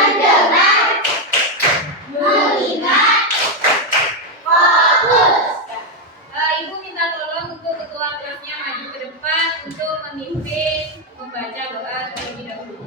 mendengar, mengingat, fokus. Ibu minta tolong untuk ketua kelasnya maju ke depan untuk memimpin membaca doa terlebih dahulu.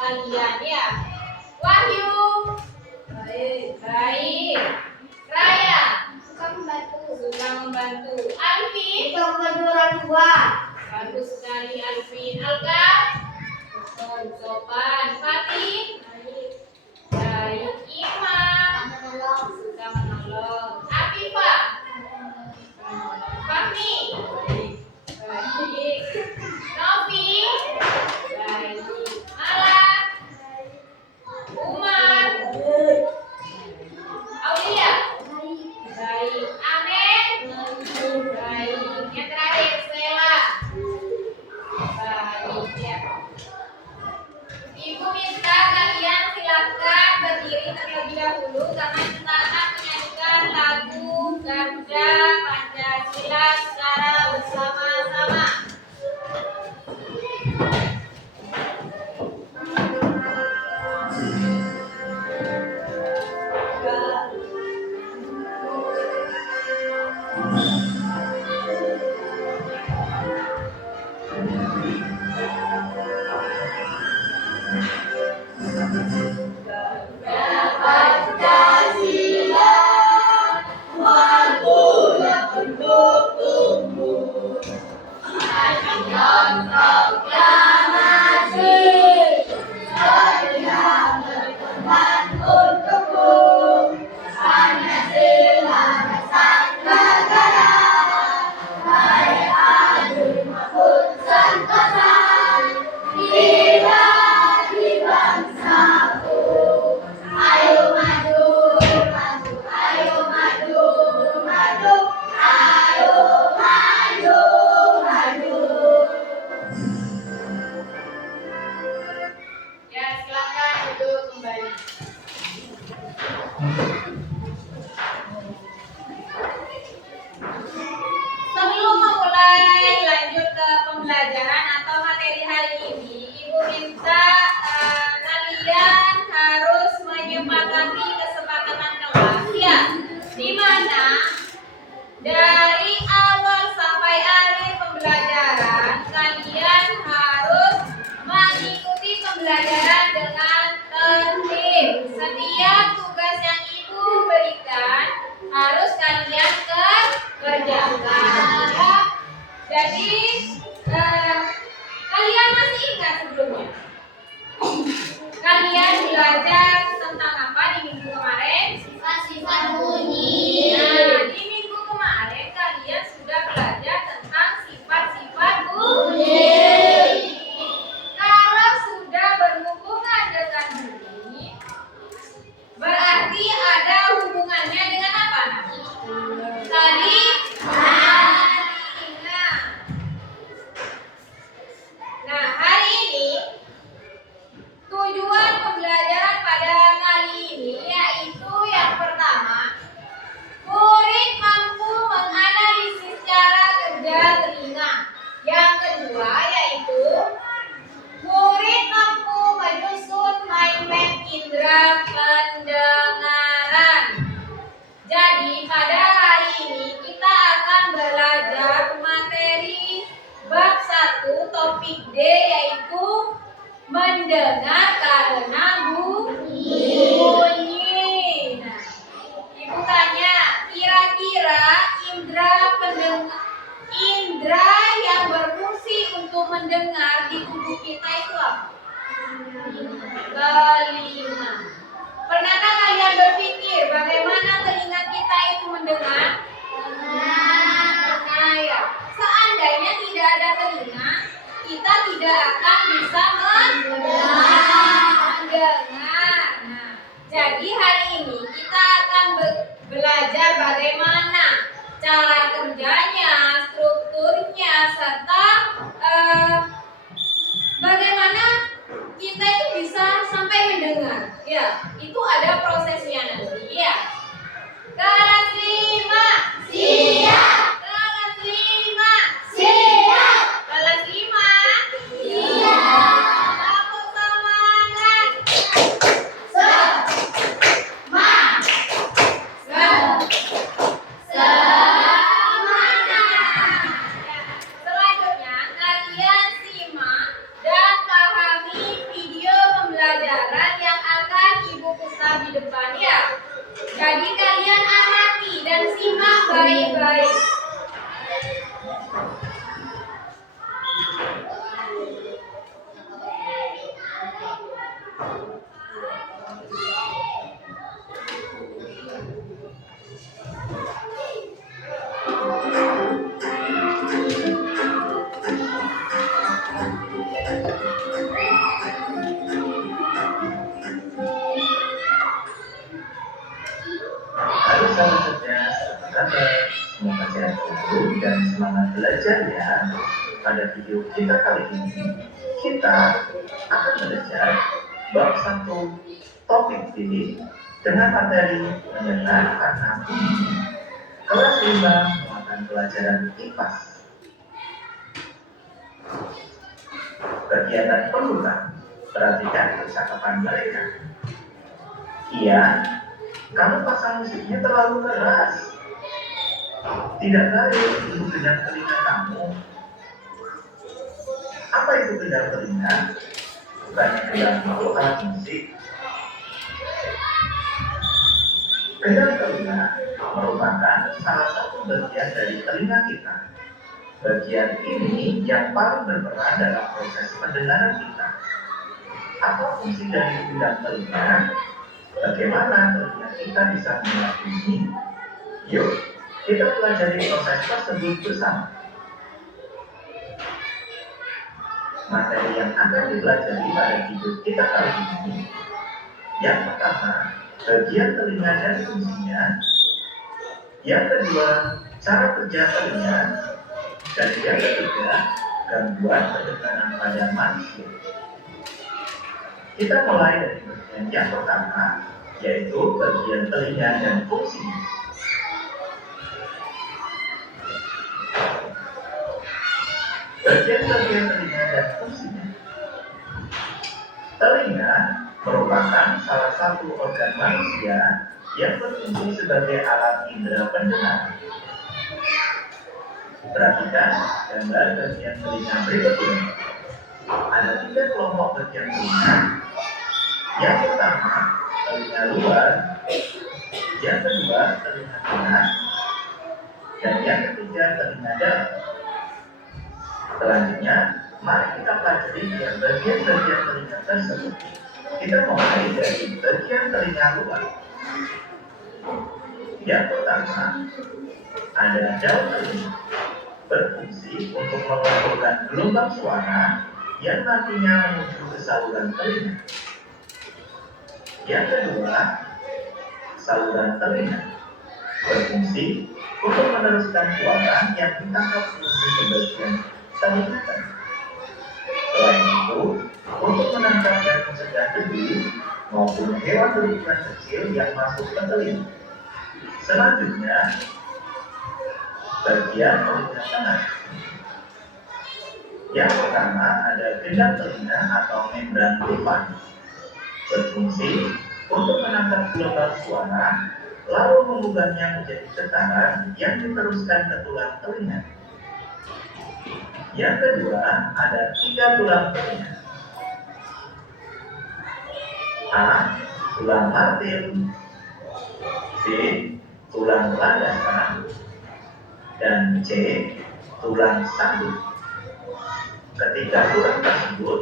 Kalian ya. Wahyu. Baik. Raya. Suka membantu. Alvin. Bagus sekali Alvin. Alka. Sopan. Fatih. Baik. Imam. Suka menolong. Afifah. Fahmi. Baik. Novi. Baik. Malah. Umar. Aulia. Baik. Amin. Baik. Yang terakhir Stella. Baik ya. Ibu minta kalian silakan berdiri terlebih dahulu karena kita akan menyanyikan lagu Garuda Pancasila secara bersama-sama. Sebelum memulai lanjut ke pembelajaran atau materi hari ini, Ibu minta kalian harus menyepakati kesepakatan kelas ya, di mana dari awal sampai akhir pembelajaran kalian harus mengikuti pembelajaran dengan tertib. Setiap tugas yang Ibu pendengaran. Jadi pada hari ini kita akan belajar materi bab 1 topik D, yaitu mendengar karena bunyi. Nah, Ibu tanya, kira-kira indra yang berfungsi untuk mendengar di tubuh kita itu apa? Telinga. Pernahkah kalian berpikir bagaimana telinga kita itu mendengar? Nah ya, seandainya tidak ada telinga, kita tidak akan bisa mendengar. Nah, jadi hari ini kita akan belajar bagaimana cara kerjanya, strukturnya, serta bagaimana kita itu bisa sampai mendengar. Ya, itu ada prosesnya nanti ya. Kelas 5. Siap. Kelas 5. Siap. Kelas 5. Siap. Tepuk semangat. Selanjutnya kalian simak dan pahami video pembelajaran yang akan Ibu putar di depan ya. Jadi kalian amati dan simak baik-baik. Halo sahabat cerdas, apa kabar? Semoga sehat selalu dan semangat belajar ya. Pada video kita kali ini, kita akan belajar bab 1 topik ini dengan materi mendengar karena bunyi. Kelas 5 merupakan pelajaran IPAS. Kegiatan pengulang, perhatikan percakapan mereka. Iya, kamu pasang musiknya terlalu keras. Tidak baik itu dengan telinga kamu. Apa itu kedap telinga? Bukannya kedap itu alat musik. Kedap telinga merupakan salah satu bagian dari telinga kita. Bagian ini yang paling berperan dalam proses pendengaran kita. Apa fungsi dari kedap telinga? Bagaimana telinga kita bisa mendengar bunyi? Yuk, kita pelajari proses tersebut bersama. Materi yang akan dipelajari pada video kita kali ini, yang pertama, bagian telinga dan fungsinya. Yang kedua, cara kerja telinga. Dan yang ketiga, gangguan pendengaran pada manusia. Kita mulai dari bagian yang pertama, yaitu bagian telinga dan fungsinya. Bagian-bagian telinga dan fungsinya. Telinga merupakan salah satu organ manusia yang berfungsi sebagai alat indera pendengar. Perhatikan gambar bagian telinga berikut ini. Ada 3 kelompok bagian telinga. Yang pertama, telinga luar. Yang kedua, telinga tengah. Dan yang ketiga, telinga dalam. Selanjutnya, mari kita pelajari bagian-bagian telinga tersebut. Kita mulai dari bagian telinga luar. Yang pertama, ada daun telinga, berfungsi untuk mengumpulkan gelombang suara yang nantinya menuju ke saluran telinga. Yang kedua, saluran telinga, berfungsi untuk meneruskan suara yang ditangkap menuju ke bagian telinga tadi. Selain itu, untuk menangkap dan mencegah debu maupun hewan berukuran kecil yang masuk ke telinga. Selanjutnya, bagian telinga tengah. Yang pertama ada gendang telinga atau membran depan, berfungsi untuk menangkap gelombang suara, lalu mengubahnya menjadi getaran yang diteruskan ke tulang telinga. Yang kedua, ada 3 tulang telinga. A. Tulang martil. B. Tulang landasan. Dan C. Tulang sandung. Ketiga tulang tersebut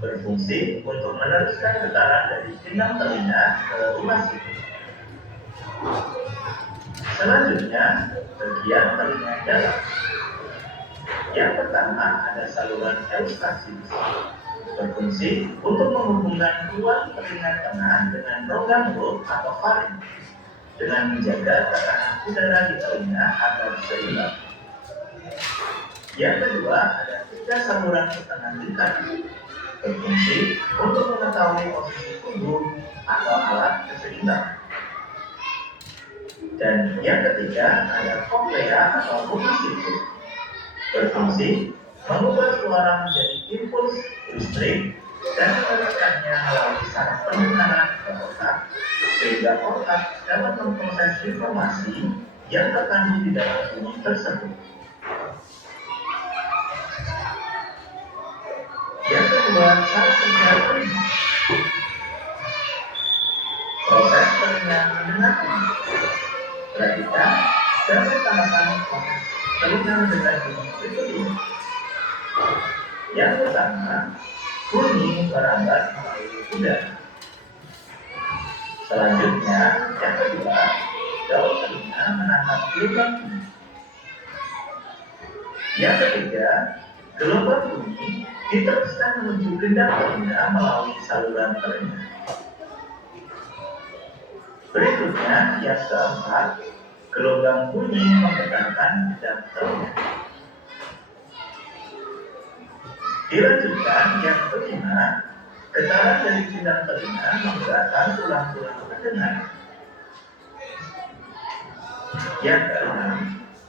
berfungsi untuk meneruskan getaran dari gendang telinga ke rumah siku. Selanjutnya, bagian telinga dalam. Yang pertama ada saluran eustachius, berfungsi untuk menghubungkan ruang telinga tengah dengan rongga mulut atau faring, dengan menjaga tekanan udara di telinga agar seimbang. Yang kedua ada 3 saluran setengah lingkaran, berfungsi untuk mengetahui posisi tubuh atau alat keseimbangan. Dan yang ketiga ada koklea atau rumah siku, berfungsi mengubah suara menjadi impuls listrik dan meneruskannya melalui saraf pendengaran ke otak, sehingga otak dapat memproses informasi yang terkandung di dalam bunyi tersebut. Yang kedua, saraf pendengar telinga. Proses telinga mendengar bunyi. Perhatikan dan tambahkan proses telinga mendengar bunyi berikut ini. Yang pertama, bunyi merambat melalui udara. Selanjutnya, yang kedua, daun telinga menangkap gelombang bunyi. Yang ketiga, gelombang bunyi diteruskan menuju gendang telinga melalui saluran telinga. Berikutnya, yang keempat, gelombang bunyi menggetarkan gendang telinga. Dilanjutkan yang kelima, getaran dari gendang telinga menggerakkan tulang-tulang pendengar. Yang keenam,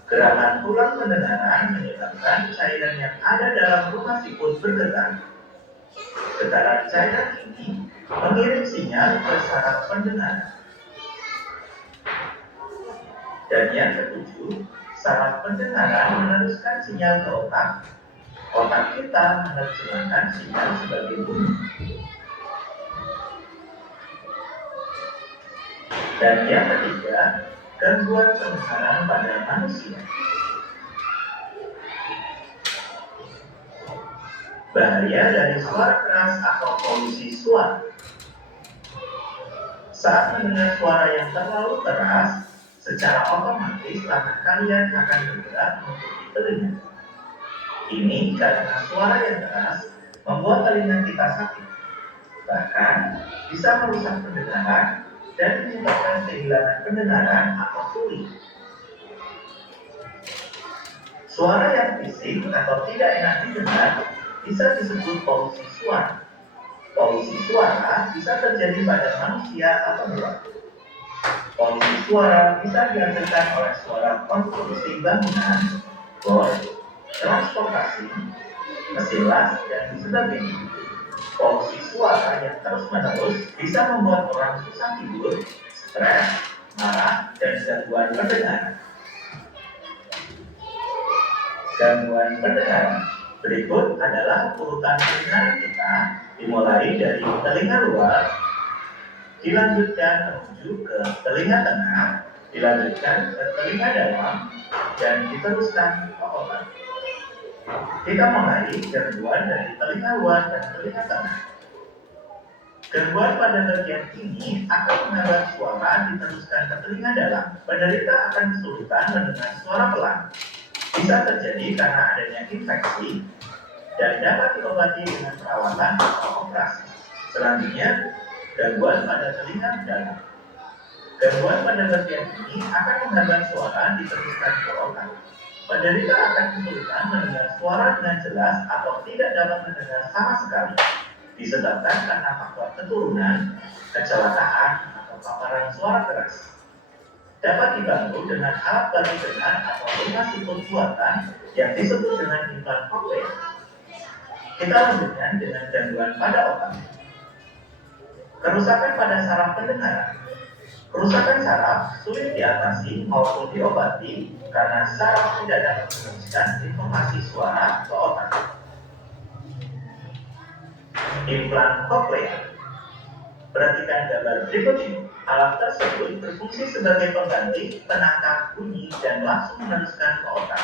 gerakan tulang pendengaran menyebabkan cairan yang ada dalam rumah sikut bergerak. Getaran cairan ini mengirim sinyal ke saraf pendengaran. Dan yang ketujuh, saraf pendengaran meneruskan sinyal ke otak. Otak kita menerjemahkan sinyal sebagai bunyi. Dan yang ketiga, gangguan pendengaran pada manusia. Bahaya dari suara keras atau polusi suara. Saat mendengar suara yang terlalu keras, secara otomatis tangan kalian akan bergerak menutupi telinga. Ini karena suara yang keras membuat telinga kita sakit, bahkan bisa merusak pendengaran dan menyebabkan kehilangan pendengaran atau tuli. Suara yang bising atau tidak enak didengar bisa disebut polusi suara. Polusi suara bisa terjadi pada manusia atau hewan. Polusi suara bisa dihasilkan oleh suara konstruksi bangunan, bor, transportasi, mesin las, dan sebagainya. Polusi suara yang terus-menerus bisa membuat orang susah tidur, stres, marah, dan gangguan pendengaran. Gangguan pendengaran. Berikut adalah urutan pendengaran kita, dimulai dari telinga luar, dilanjutkan menuju ke telinga tengah, dilanjutkan ke telinga dalam, dan diteruskan ke otak. Kita mulai gangguan dari telinga luar dan telinga tengah. Gangguan pada bagian ini akan menghambat suara diteruskan ke telinga dalam. Penderita akan kesulitan mendengar suara pelan. Bisa terjadi karena adanya infeksi dan dapat diobati dengan perawatan atau operasi. Selanjutnya, gangguan pada telinga dalam. Gangguan pada bagian ini akan menghambat suara diteruskan ke otak. Penderita akan kesulitan mendengar suara dengan jelas atau tidak dapat mendengar sama sekali, disebabkan karena faktor keturunan, kecelakaan, atau paparan suara keras. Dapat dibantu dengan alat bantu dengar atau rumah sikut buatan yang disebut dengan implan koklea. Kita lanjutkan dengan gangguan pada otak. Kerusakan pada saraf pendengaran. Kerusakan saraf sulit diatasi maupun diobati karena saraf tidak dapat meneruskan informasi suara ke otak. Implan koklea. Perhatikan gambar berikut ini. Alat tersebut berfungsi sebagai pengganti penangkap bunyi dan langsung meneruskan ke otak.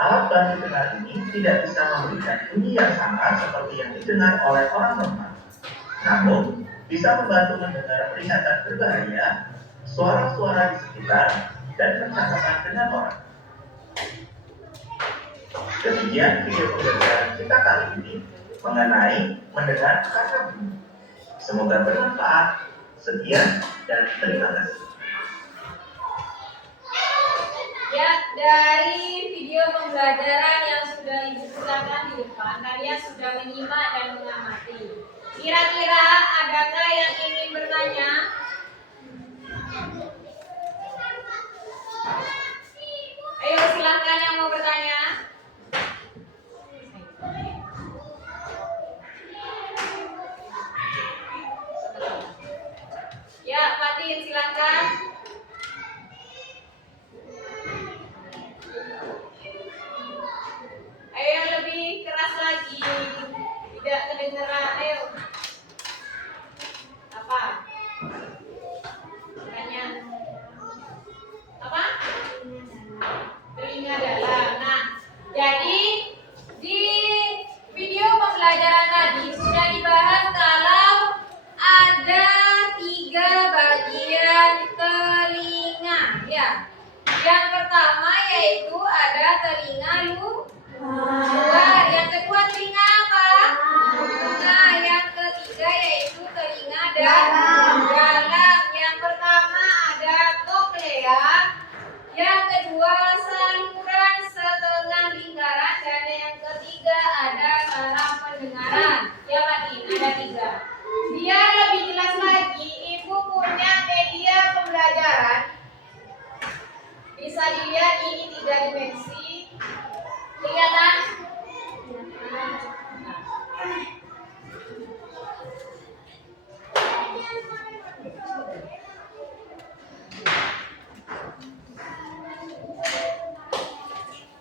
Alat bantu dengar ini tidak bisa memberikan bunyi yang sama seperti yang didengar oleh orang normal. Namun, bisa membantu mendengar peringatan berbahaya, suara-suara di sekitar, dan percakapan dengan orang. Demikian video pembelajaran kita kali ini mengenai mendengar kata bunyi. Semoga bermanfaat. Sekian dan terima kasih. Ya, dari video pembelajaran yang sudah Ibu putarkan di depan, kalian sudah menyimak dan mengamati. Kira-kira adakah yang ingin bertanya? Ayo silahkan yang mau bertanya. Ya, Fatin silahkan. Ayo lebih keras lagi. Tidak kedengeran. Ayo. Apa? Tanya. Apa? Telinga dalam. Nah, jadi di video pembelajaran tadi sudah dibahas kalau ada 3 bagian telinga, ya. Yang pertama yaitu ada telinga luar, yang kedua telinga apa? Nah, yang ketiga yaitu telinga dalam. Yang pertama ada koklea, yang kedua saluran setengah lingkaran, dan yang ketiga ada saraf pendengaran. Ya Pak, ada 3. Biar lebih jelas lagi, Ibu punya media pembelajaran. Bisa dilihat ini 3 dimensi. Kelihatan?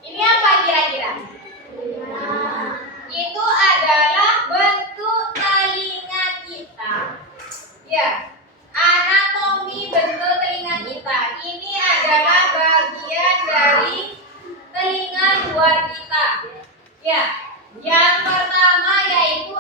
Ini apa kira-kira? Itu adalah bentuk telinga kita. Ya, anatomi bentuk telinga kita. Ini adalah bagian dari telinga luar kita. Ya, yang pertama yaitu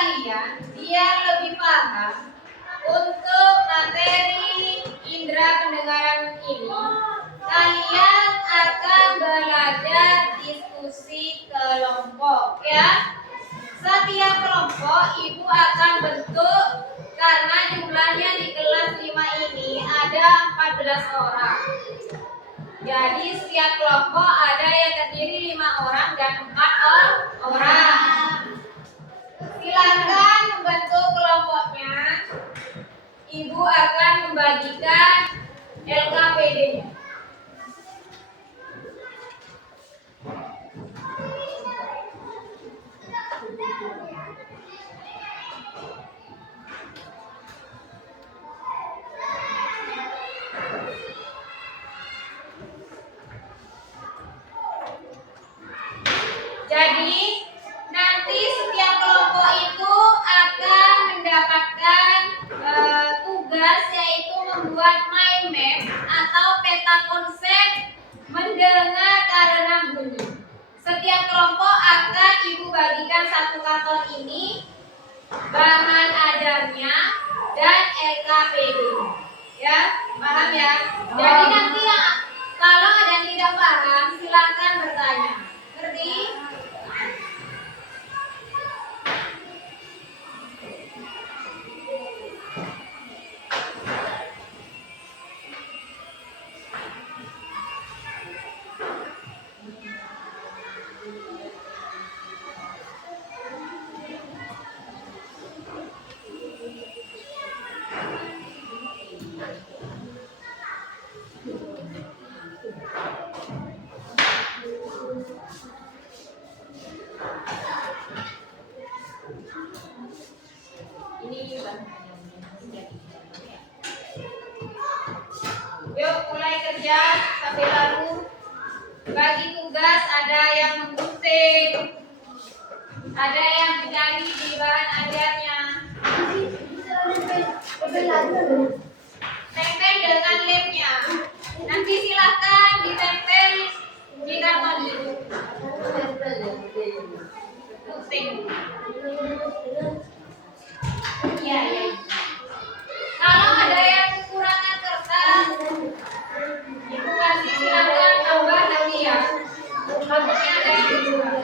kalian biar lebih paham untuk materi indera pendengaran ini, kalian akan belajar diskusi kelompok ya. Setiap kelompok ibu akan bentuk karena jumlahnya di kelas 5 ini ada 14 orang. Jadi setiap kelompok ada yang terdiri 5 orang dan 4 orang. Silakan membentuk kelompoknya. Ibu akan membagikan LKPD-nya. Jadi nanti setiap kelompok itu akan mendapatkan tugas yaitu membuat mind map atau peta konsep mendengar karena bunyi. Setiap kelompok akan ibu bagikan satu karton ini, bahan ajarnya dan LKPD. Ya, paham ya? Jadi nanti kalau ada yang tidak paham silakan bertanya. Ngerti? Yuk mulai kerja sampai lalu. Bagi tugas ada yang menggunting, ada yang mencari di bahan ajarnya. Tempel dengan lemnya. Nanti silakan ditempel di karton itu. Gunting. Iya. Kalau ada yang kekurangan kertas, ibu kasih silakan tambah lagi ya. Maksudnya ada yang kurang.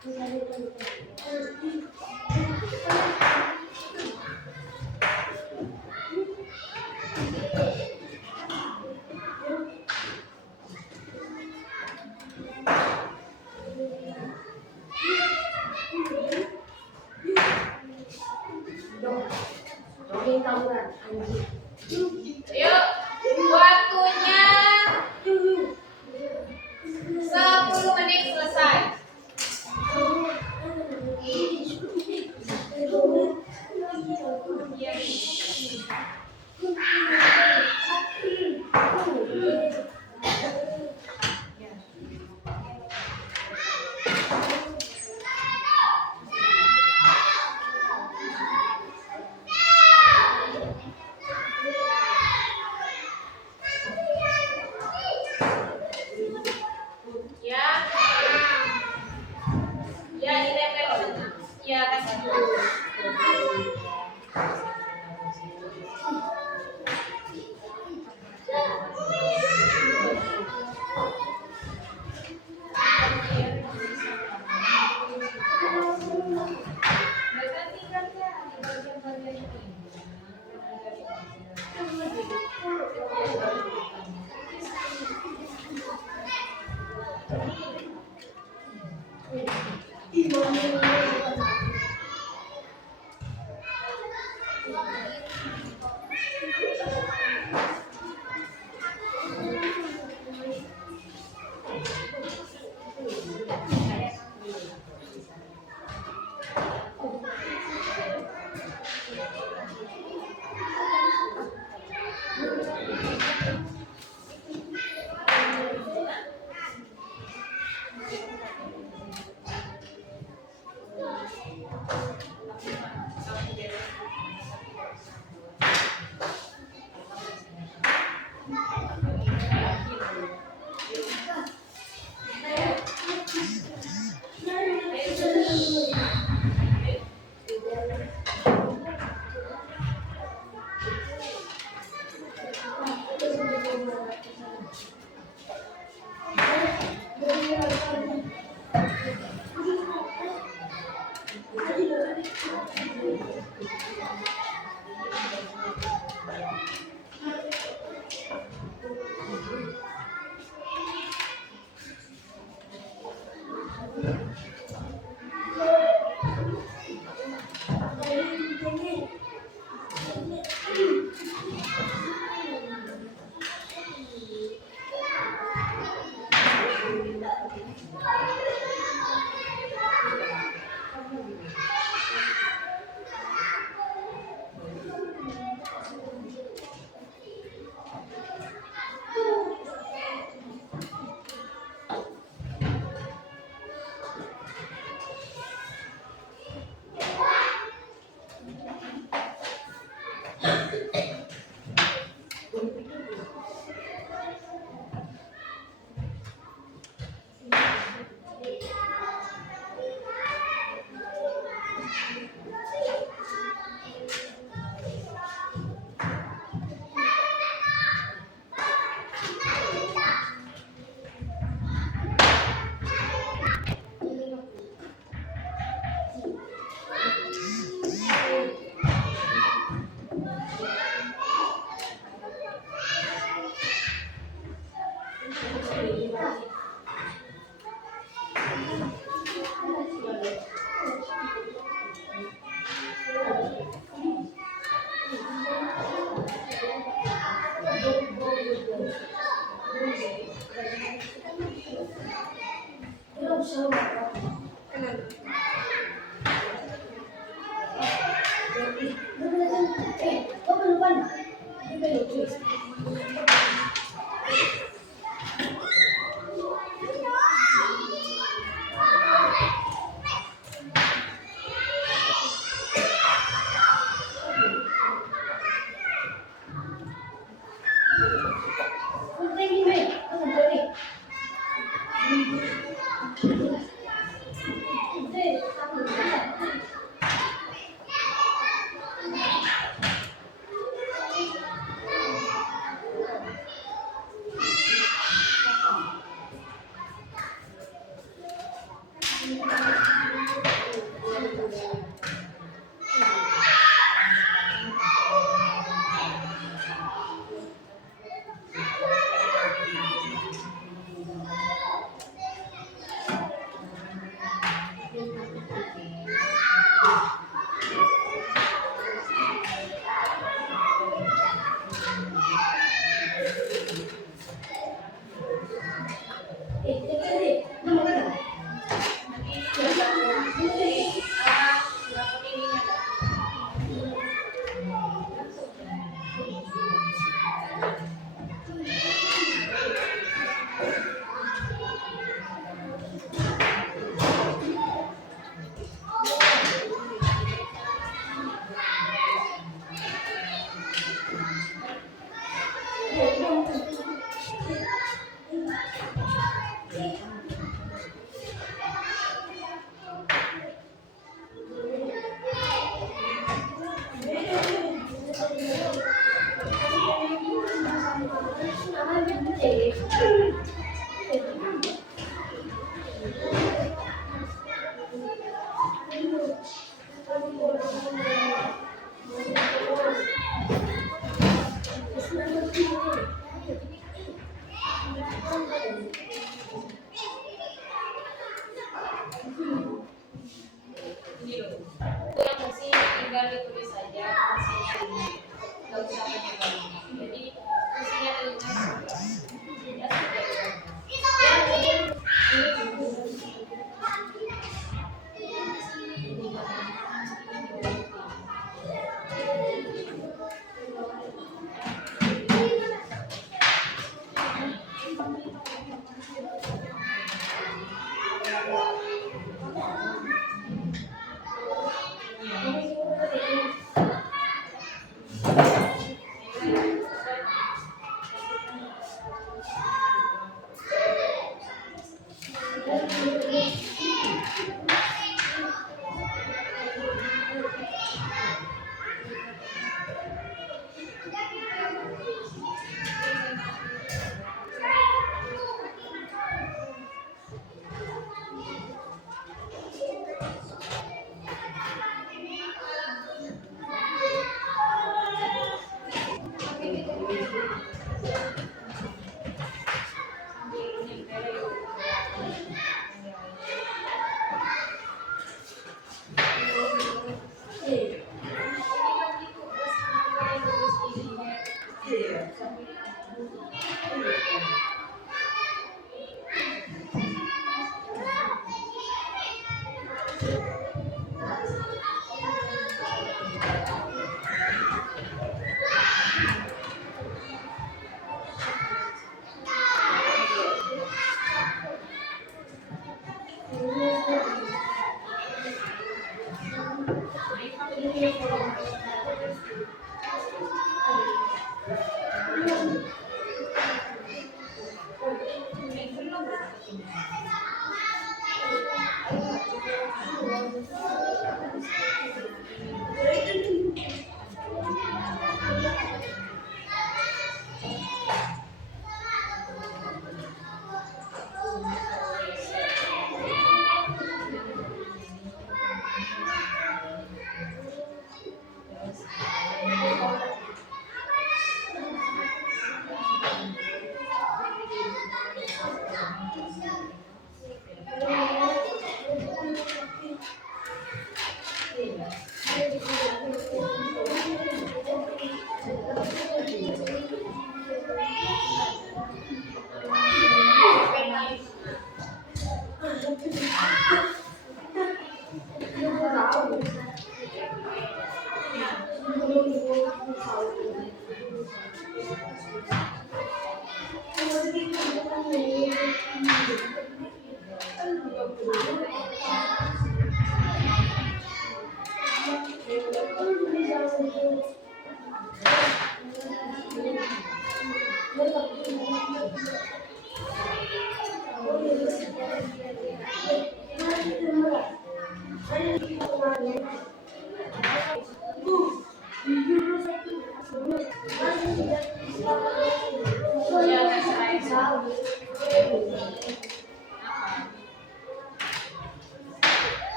Yuk, waktunya 10 menit selesai. Ya, ya ditempel dulu. Ya, kasih dulu. Mereka tinggal di bagian-bagian ini. Thank you. ditulis saja fungsinya ini, nggak usah banyak-banyak. Jadi fungsinya telinga ya sudah.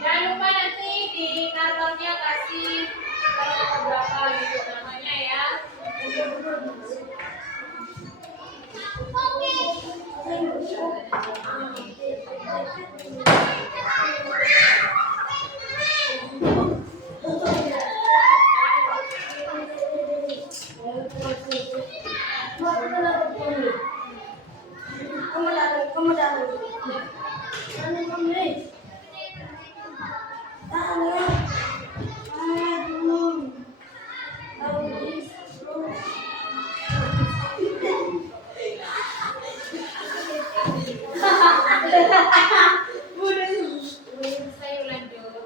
Jangan lupa nanti di kantornya kasih berapa gitu namanya ya. Saya lanjut.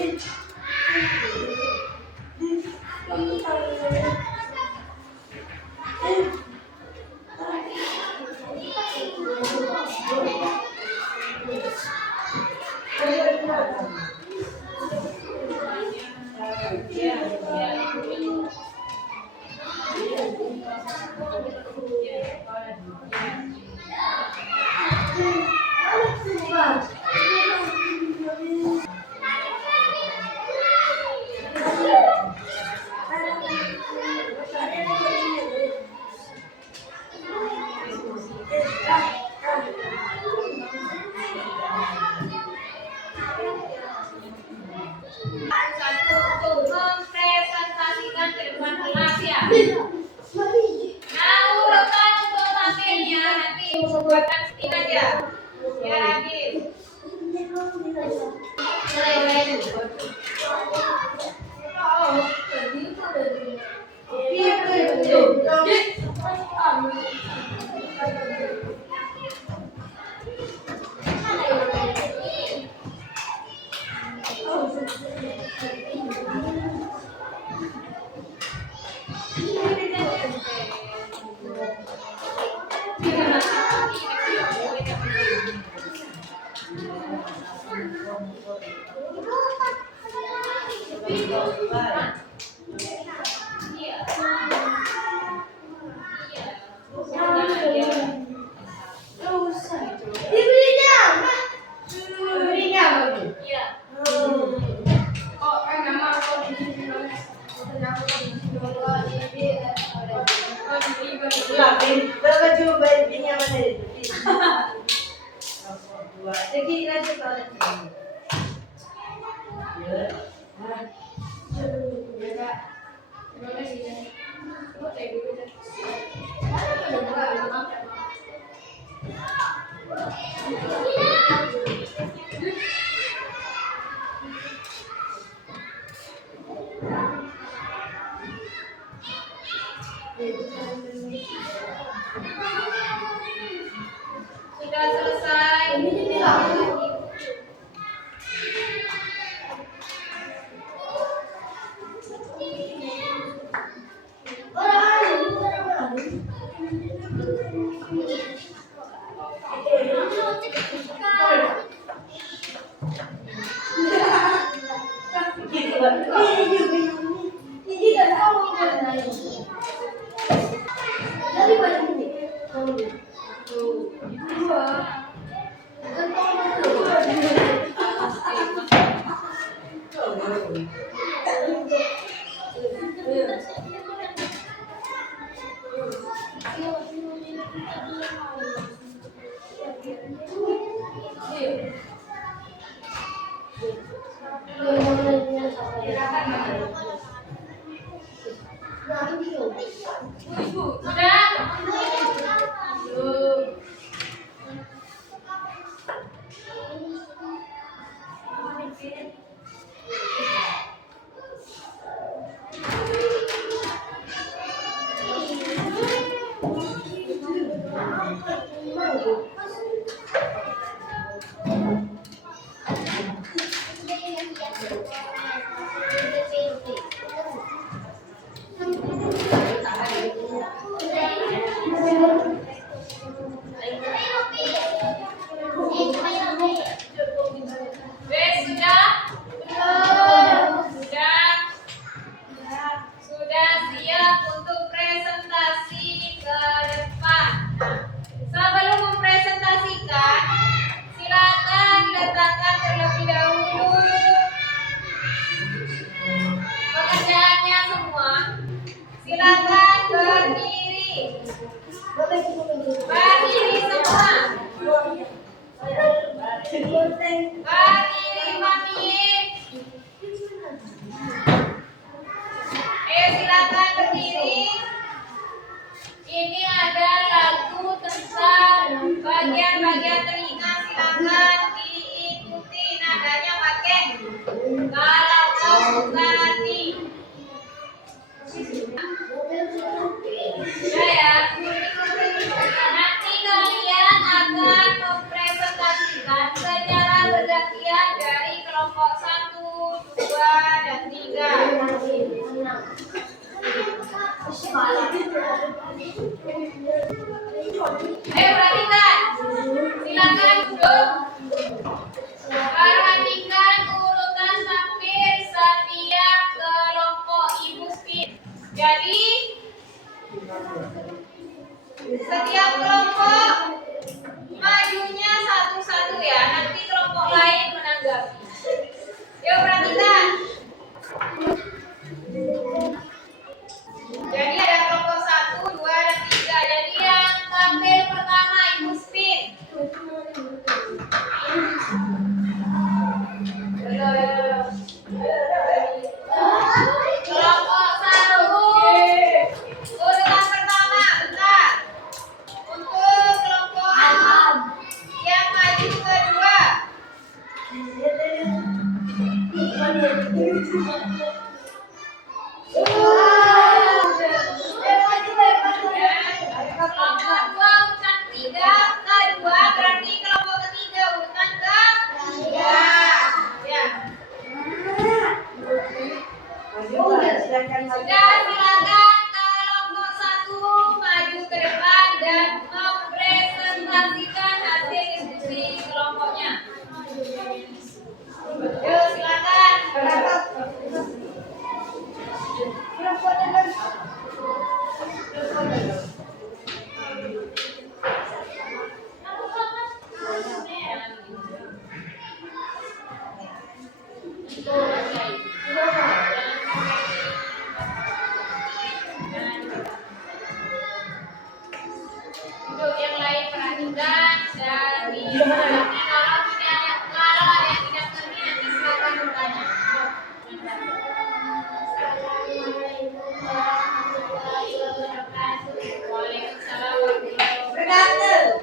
Untuk mempresentasikan ke depan kelas ya. Nah, urutan untuk tampilnya nanti buatkan screen aja. Ya, Adit. Sudah selesai. Sudah siap untuk presentasi ke depan. Sebelum mempresentasikan, silakan letakkan terlebih dahulu pekerjaannya semua. Silakan berdiri. Berdiri semua. Berdiri, Mami. Silakan berdiri. Ini ada lagu tentang bagian-bagian telinga. Silakan diikuti nadanya pakai. Kalau kau suka nanti. Ya. Nanti kalian akan mempresentasikan secara bergantian dari kelompok 1, Ayo perhatikan. Silakan duduk. Perhatikan urutan takbir setiap kelompok Ibu Spin. Jadi setiap kelompok majunya satu-satu ya. Nanti kelompok lain menanggapi. Yuk perhatikan. Jadi ada kelompok 1, 2, dan 3. Jadi yang tampil pertama Ibu Spin. Kelompok 1 urutan pertama, bentar. Untuk kelompok yang maju kedua. Kelompok 2 urutan 3, kedua berarti kelompok ketiga urutan ke-3. Ya. Sudah, silakan kelompok 1 maju ke depan dan mempresentasikan hasil diskusi kelompoknya. Yuk, silakan. Untuk yang lain perhatikan dan nanti kalau ada yang tidak ngerti nanti silakan bertanya. Waalaikumsalam warahmatullahi wabarakatuh.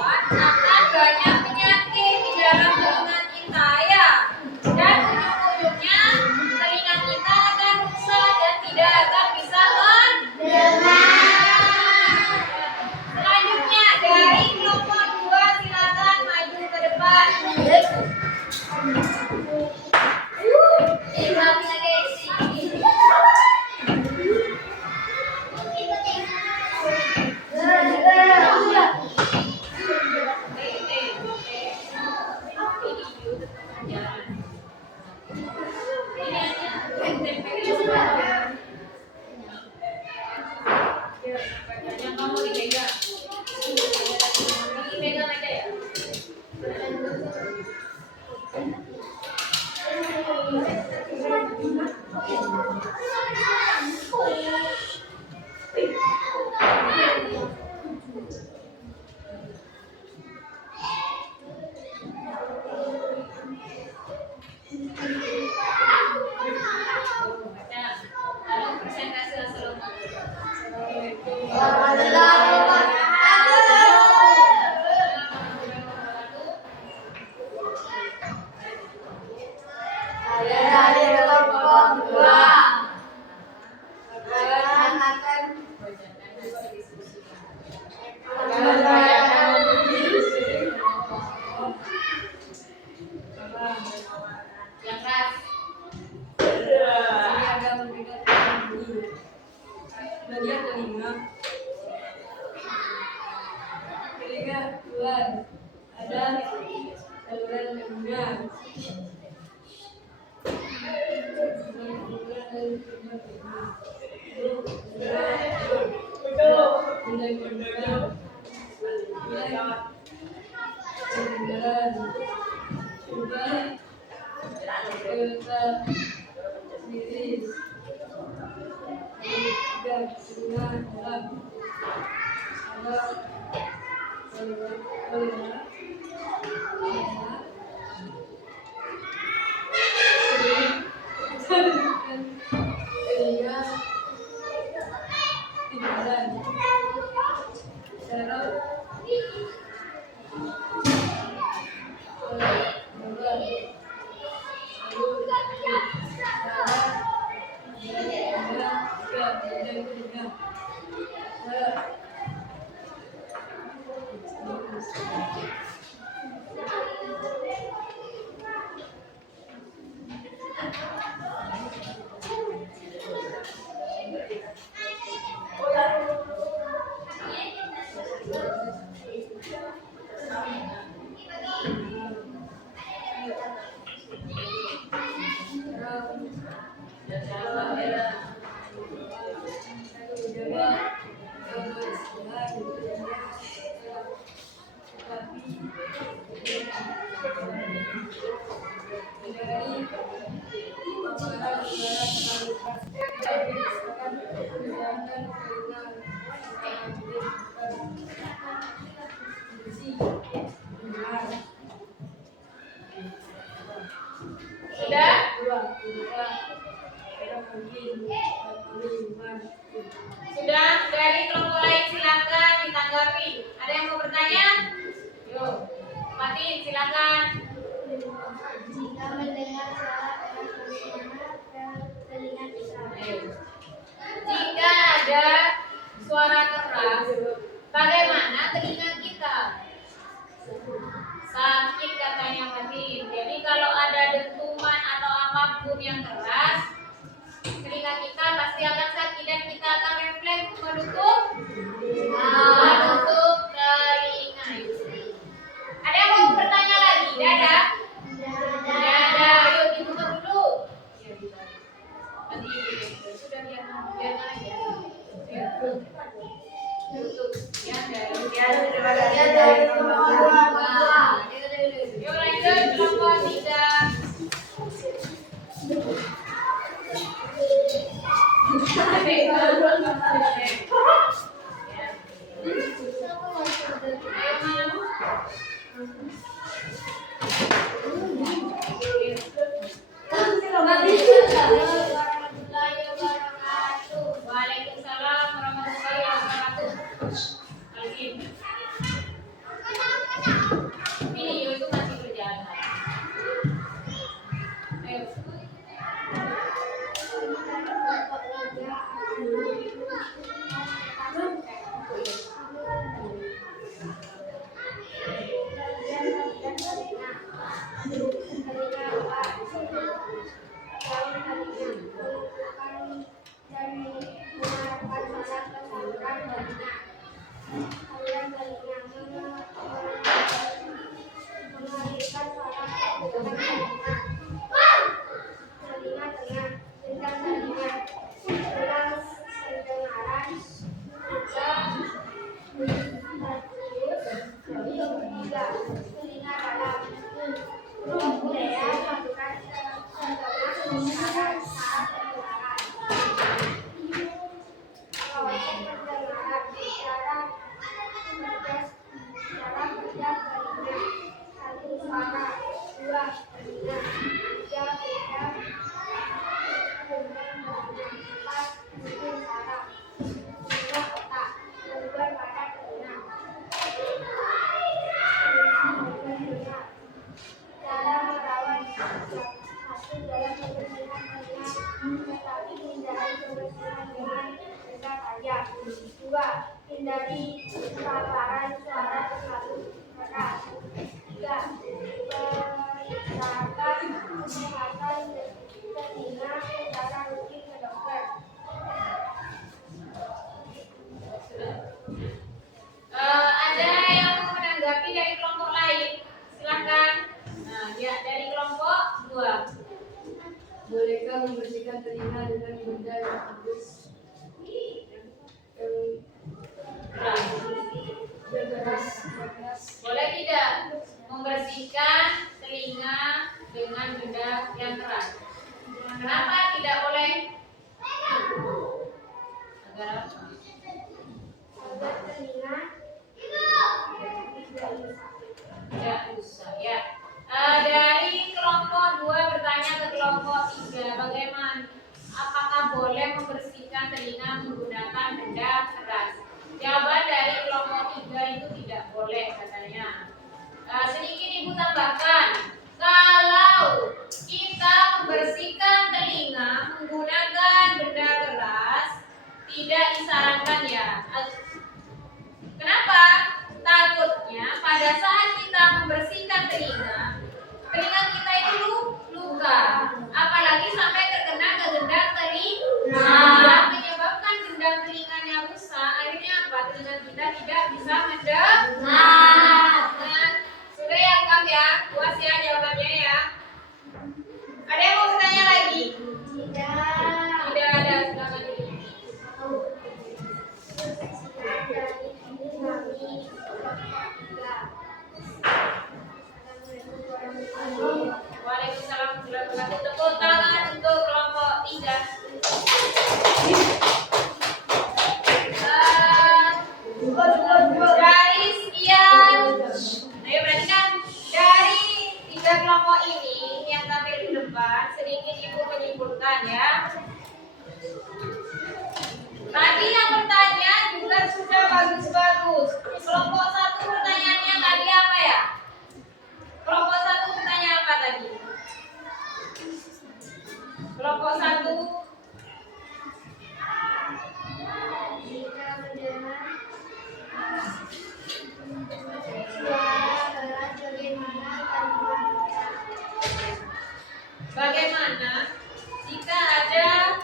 Akan banyak penyakit di dalam lingkungan kita ya. keluar. Ada saluran telinga. Sudah? Sudah, dari kelompok lain silakan ditanggapi. Ada yang mau bertanya? Yuk, Fatin silakan. Jika mendengar suara keras bagaimana telinga kita? Jika ada suara keras, bagaimana telinga kita? Sakit katanya Fatin. Jadi kalau ada dentuman atau apapun yang keras, telinga kita pasti akan sakit dan kita akan refleks menutup telinga. Ada yang mau bertanya lagi? Dada? Dada, ayo dibuka dulu. Nanti sudah biar aja. Tutup. Ya, terima kasih. Yuk lanjut kelompok 3. Waalaikumsalam warahmatullahi wabarakatuh. Video itu masih berjalan. Ayo. Hindari paparan suara terlalu keras. 3. Periksakan tapi dari kelompok lain. Silakan. Nah, ya dari kelompok 2. Bolehkah membersihkan telinga dengan benda yang halus? Keras. Boleh tidak membersihkan telinga dengan benda yang keras? Kenapa tidak boleh? Agar apa? Agar telinga Tidak usah ya. Dari kelompok 2 bertanya ke kelompok 3, bagaimana? Apakah boleh membersihkan telinga menggunakan benda keras? Jawaban dari kelompok 3 itu tidak boleh katanya. Sedikit Ibu tambahkan, kalau kita membersihkan telinga menggunakan benda keras tidak disarankan ya. Kenapa? Takutnya pada saat kita membersihkan telinga kita itu luka, apalagi sampai terkena ke gendang telinga, menyebabkan gendang telinganya rusak. Akhirnya apa? Telinga kita tidak bisa mendengar. Nah, sudah ya Kang ya, puas ya jawabannya ya. Ada yang mau bertanya lagi? Tidak ada, silakan dulu. Waalaikumsalam warahmatullahi wabarakatuh. Tepuk tangan untuk kelompok 3. Dari sekian, ayo perhatikan, dari 3 kelompok ini yang tampil di depan, sedikit Ibu menyimpulkan ya. Tadi yang bertanya juga sudah bagus-bagus. Kelompok 1 pertanyaannya tadi apa ya? Kelompok 1 bertanya apa tadi? Kelompok 1 jika mendengar suara keras bagaimana jika ada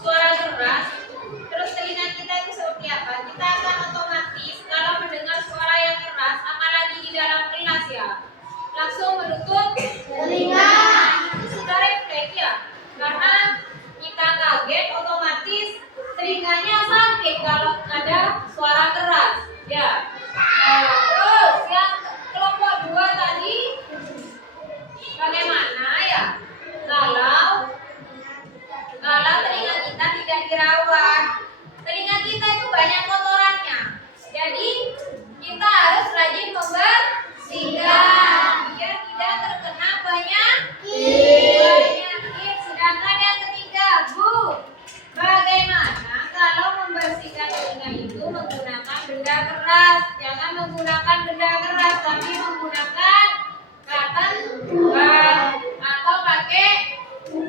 suara keras, terus telinga kita itu seperti apa? Kita akan otomatis kalau mendengar suara yang keras, apalagi di dalam kelas ya, langsung menutup telinga. Itu sudah refleks ya, karena kita kaget otomatis telinganya sakit kalau ada suara keras ya. Terus yang kelompok 2 tadi bagaimana ya? Kalau telinga kita tidak dirawat, telinga kita itu banyak kotorannya. Jadi kita harus rajin membersihkan biar tidak terkena penyakit. Sedangkan yang ketiga, Bu, bagaimana kalau membersihkan telinga itu menggunakan benda keras? Jangan menggunakan benda keras, tapi menggunakan cotton bud atau pakai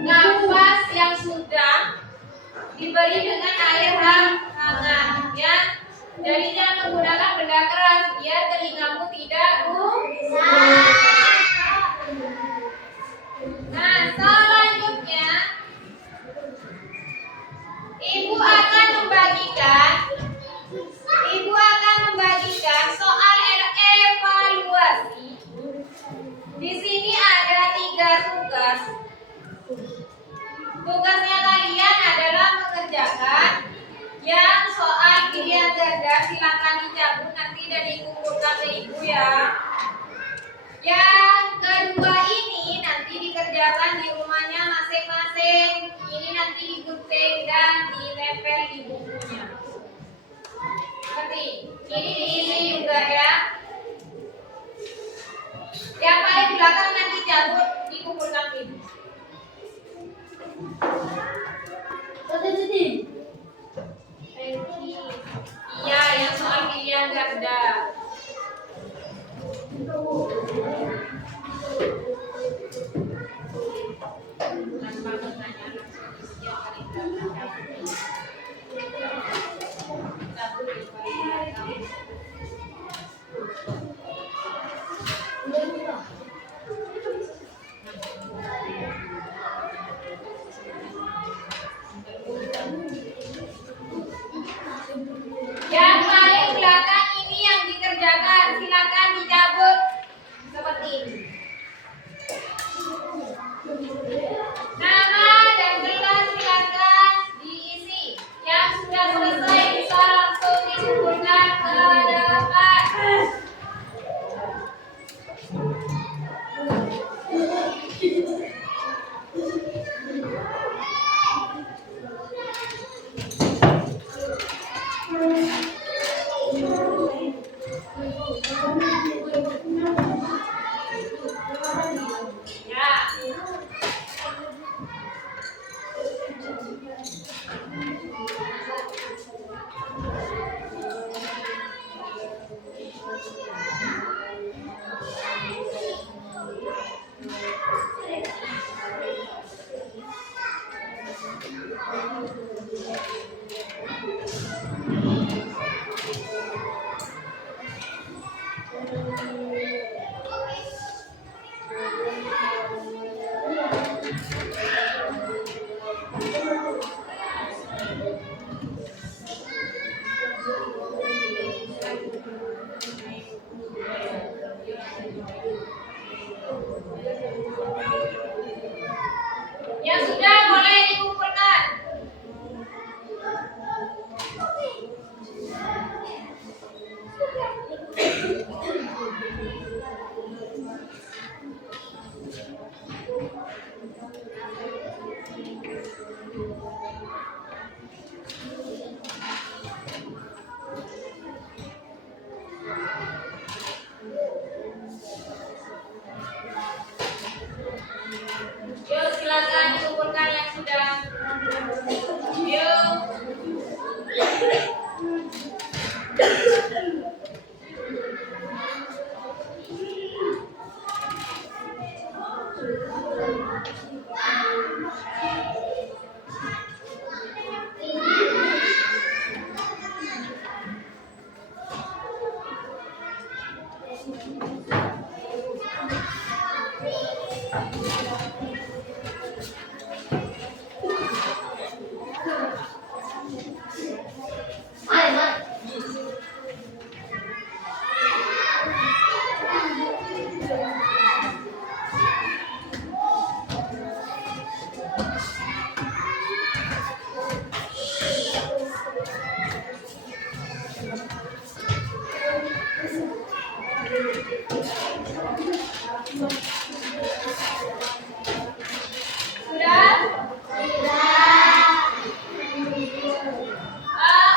nafas yang sudah diberi dengan air hangat ya. Jadi jangan menggunakan benda keras biar telingamu tidak rusak. Nah, selanjutnya Ibu akan membagikan soal evaluasi. Di sini ada 3 tugas. Tugasnya kalian adalah mengerjakan yang soal pilihan ganda, silakan dicabut nanti dan dikumpulkan ke Ibu ya. Yang kedua ini nanti dikerjakan di rumahnya masing-masing. Ini nanti digunting dan ditempel di bukunya. Seperti ini diisi juga ya. Yang paling belakang nanti cabut dikumpulkan ke Ibu. Iya, yang soal pilihan ganda. Tanpa bertanya langsung isi yang paling belakang cabut di paling belakang. Yang paling belakang ini yang dikerjakan, silakan Yang sudah boleh dikumpulkan. Yuk silakan dikumpulkan yang sudah. Yuk. Sudah?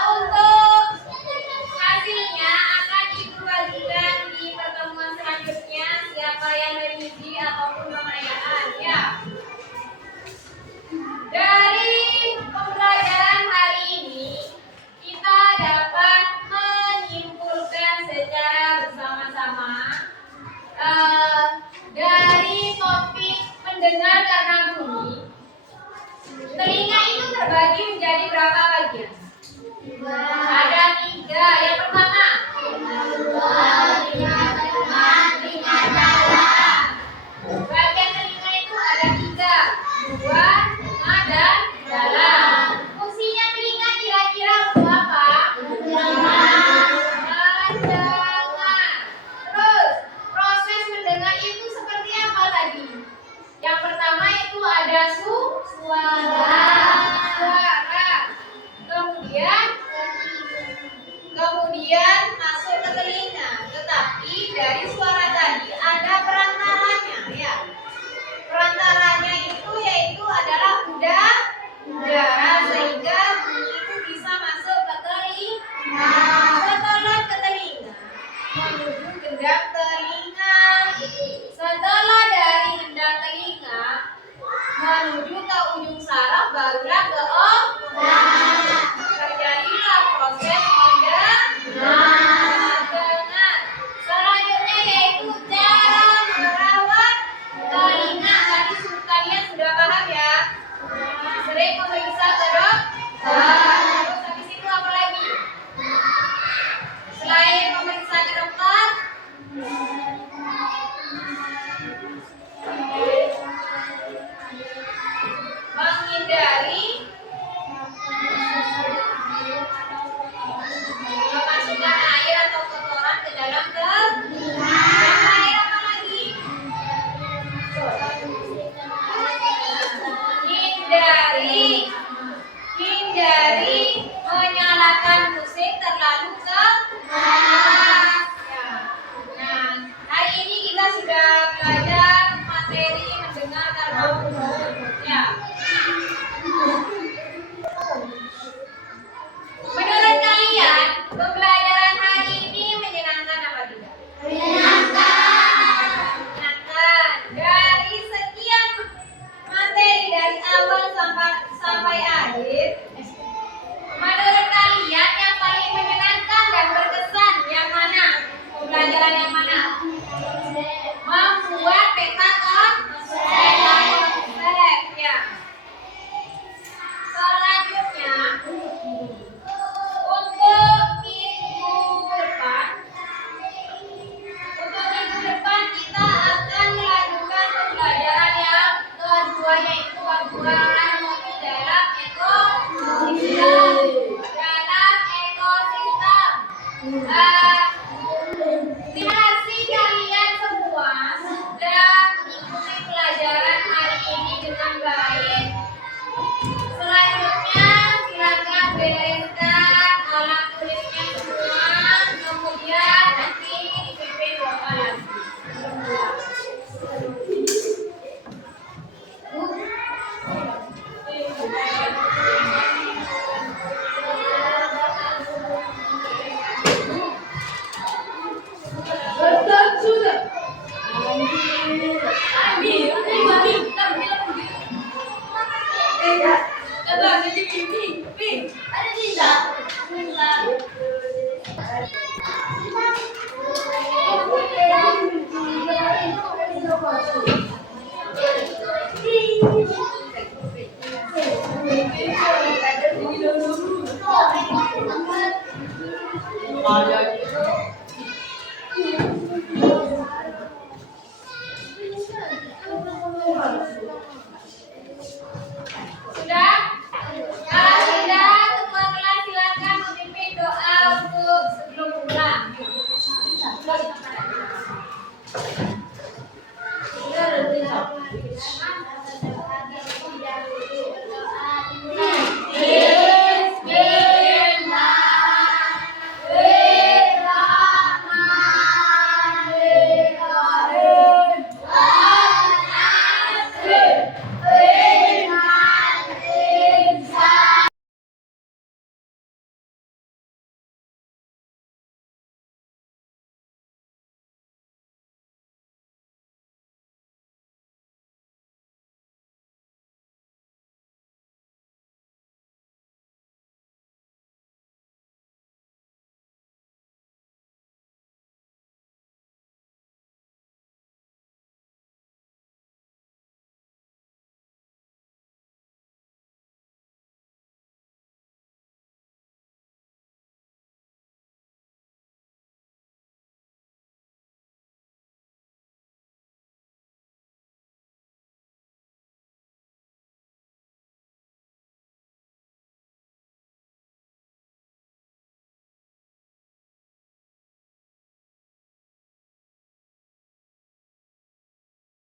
Untuk hasilnya akan Ibu bagikan di pertemuan selanjutnya siapa yang merevisi ataupun penganiayaan ya. Dari pembelajaran hari ini kita dapat menyimpulkan secara bersama-sama dari topik mendengar karena bunyi. Telinga itu terbagi menjadi berapa bagian? Ada 3. Yang pertama, bagian telinga itu ada 3, luar, tengah, dan dalam. Fungsinya telinga kira-kira untuk apa? Mendengar. Terus, proses mendengar itu seperti apa tadi? Yang pertama itu ada suara. Kemudian masuk ke telinga. Tetapi dari suara tadi ada perantaranya ya. Perantaranya itu yaitu adalah udara sehingga bunyi itu bisa masuk ke telinga. Setelah ke telinga menuju gendang telinga. Setelah dari gendang telinga menuju ke ujung saraf barulah ke otak. Terjadilah proses mendengar. Selanjutnya yaitu cara merawat telinga. Tadi kalian sudah paham ya? Sering memeriksa ke dokter. Terus habis itu apa lagi? Selain memeriksa ke dokter, pembelajaran yang mana? Membuat peta konsep. Ya. Selanjutnya, untuk minggu depan kita akan melanjutkan pembelajaran yang kedua, yaitu pembuatan harmoni dalam ekosistem. Terima kasih kalian semua sudah mengikuti pelajaran hari ini dengan baik. Selanjutnya silakan bereskan alat tulisnya semua, kemudian nanti dipimpin doa lagi. Sudah? Kalau sudah, ketua kelas silakan memimpin doa untuk sebelum pulang.